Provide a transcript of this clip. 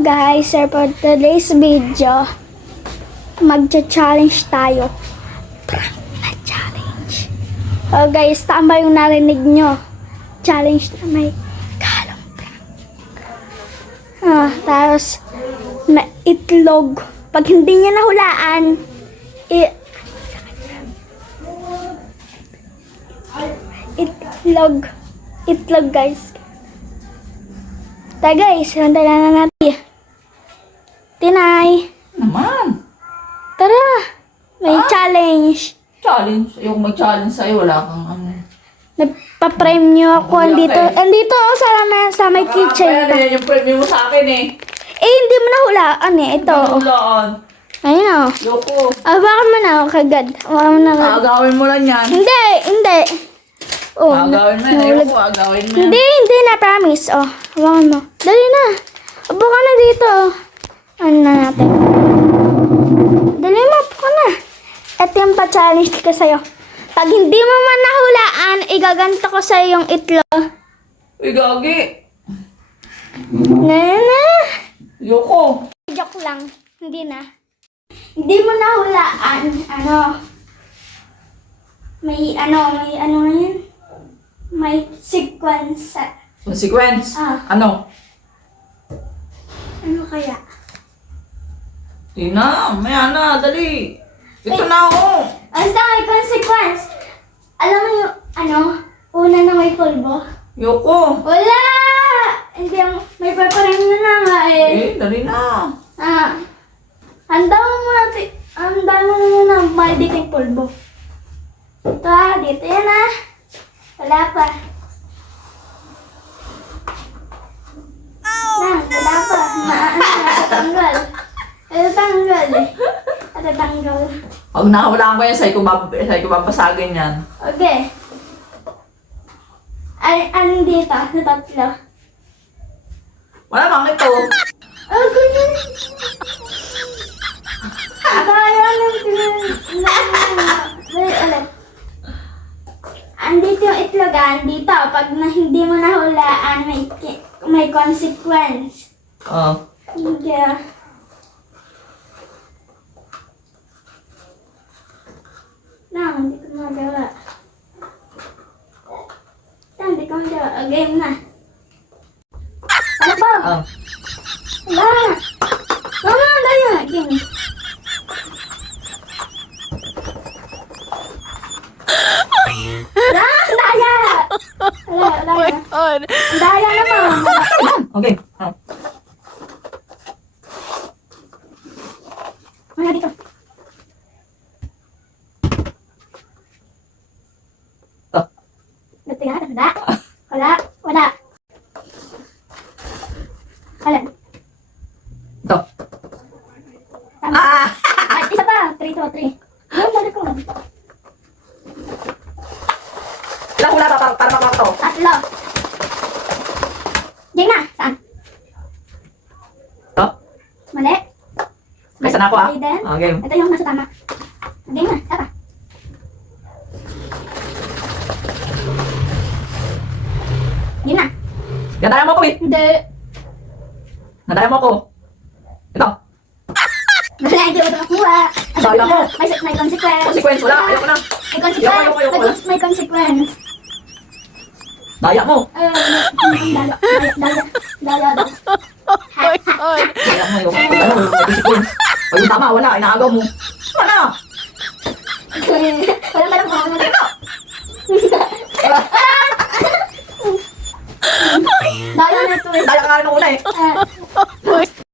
guys, so for today's video, magcha-challenge tayo. Prank na challenge. Oh guys, tama yung narinig nyo. Challenge na may kalong prank. Tapos, may itlog. Pag hindi niya nahulaan, itlog guys. Tara guys, handalan na natin. Tinay. Naman. Tara. May challenge. Challenge? Ayoko mag-challenge sa'yo. Wala kang ano. Nagpa-prime niyo ako. Andito ako sa may kitchen. Kaya yan yung premium mo sa akin eh. Hindi mo nahulaan eh. Ito. Hulaan. Ayun o. Yoko. Baka mo na ako kagad. Agawin mo lang yan. Hindi. Oh, Agawin mo yan. Ayoko, agawin mo yan. Hindi na, promise. Oh, hawakan mo. Dali na. Abo ka na dito. Ano na natin? Dali mo, abo ka na. Ito yung pa-challenge ko sa'yo. Pag hindi mo man nahulaan, igaganto ko sa'yo yung itlog. Uy, gagi. Na. Yoko. Joke lang. Hindi na. Hindi mo nahulaan. May yan? May sequence. Consequence? Ano? Ano kaya? Di na. Maya na. Dali. Ito na ako. Basta may consequence. Alam mo yung, una na may pulbo? Yoko. Wala! Hindi, may paparang nyo na nga eh. Dali na. Handa mo muna may diting pulbo. Ito dito yan Wala pa. Wala pa. Natatanggal. Natatanggal eh. Natatanggal. Pag nakawalaan ko yan, sa'yo ko babasagin yan. Okay. Anong dito? Sa tatlo? Wala bang ito? Ganyan. Kaya ulit. Andito yung itlog, andito. Pag hindi mo nahulaan, may consequence. Yeah. Hindi ko magawa. Hindi ko magawa. Game na. Ano ba? Wala. Mama, daya. Game. Daya! Wala. Daya naman. Okay. Wala dito. Wala. Alin? Ito. Ay, isa pa. 3, 2, 3. Yung balik ko. Wala pa. Para makuha to. Tatlo. Game na. Saan? Ito? Mali. Kaysa na ako Aiden. Game. Ito yung nasa tama. Game na. Tapa. Game na. Gandaya mo ko eh. Hindi. Gandaya mo ko. Ito. Wala, hindi mo ito nakuha. Sayang mo. May consequence. Consequence. Wala. Ayoko na. May consequence. Ayoko na. May consequence. Daya mo. Daya. Daya mo. Ayoko. May consequence. O yung tama. Wala. Inaagaw mo. Wala. Wala pa lang kung ano. Daya na ito eh. Daya ka nga rin una eh.